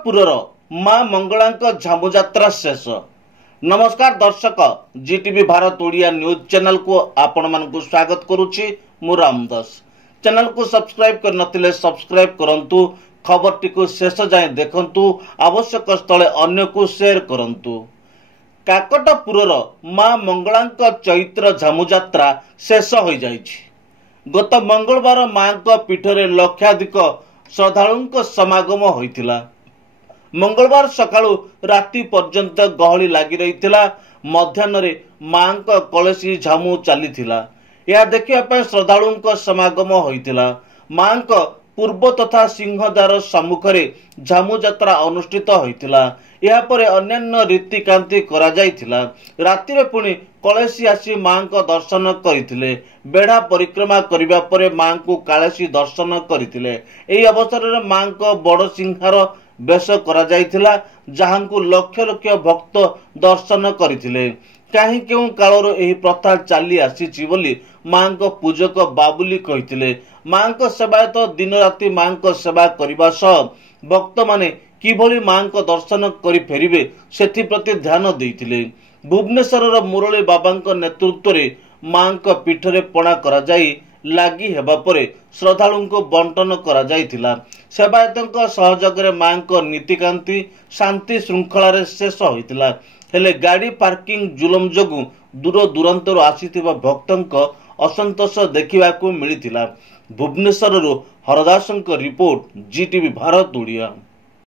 काकटपुरर माँ मंगला झामुजात्रा शेष। नमस्कार दर्शक, जीटीवी भारत ओडिया न्यूज चैनल को आपण मानकु स्वागत करुछि। मु रामदास। चैनल को सब्सक्राइब कर नथिले सब्सक्राइब करंतु, खबर टी शेष जाए देखंतु, आवश्यक स्थले अन्य को शेयर करंतु। काकटपुरर माँ मंगला चैत्र झामुजात्रा शेष हो जाइछि। गत मंगलवार माँ पीठरे लक्षाधिक श्रद्धालुं समागम होइतिला। मंगलवार सकाळु राति पर्यंत गहली लगी रही। मध्याह्न माँ कलसी झामु चलीथिला। यह देखिया श्रद्धालुं समागम होइतिला। माँ पूर्व तथा सिंहद्वार सम्मुखरे झामु यात्रा अनुष्ठित होइतिला। या परे अन्यान्य रीतिकांति करा जाइथिला। रातिरे पुणी कलसी आसी माँ दर्शन करथिले। बेढ़ा परिक्रमा करिबा परे माँ को कालसी दर्शन करथिले। एही अवसर रे माँ बड़ सिंहार बेश करा जाइथिला, जहां को लक्ष लक्ष भक्त दर्शन करथिले। कहीं केउ कालर एही प्रथा चली आसीछि बोली माँ पूजक बाबुली कहिथिले। माँ सेवायत दिन राति माँ सेवा करबा सह भक्त माने किभली माँ दर्शन करि फेरिबे सेथि प्रति ध्यान देइथिले। भुवनेश्वर मुरली बाबा नेतृत्व रे माँ पीठरे पणा करा जाई लागी हेबा परे श्रद्धालुं को बंटन करा जाइथिला। सेवायतों सहयोग रे माँ नीतिकांति शांति श्रृंखला रे शेष होइतिला। हेले गाड़ी पार्किंग जुलम जोगु दूर दूरांतर आसीथिबा भक्तों असंतोष देखिबा को मिलिथिला। भुवनेश्वर हरदास रिपोर्ट, जीटीवी भारत ओडिया।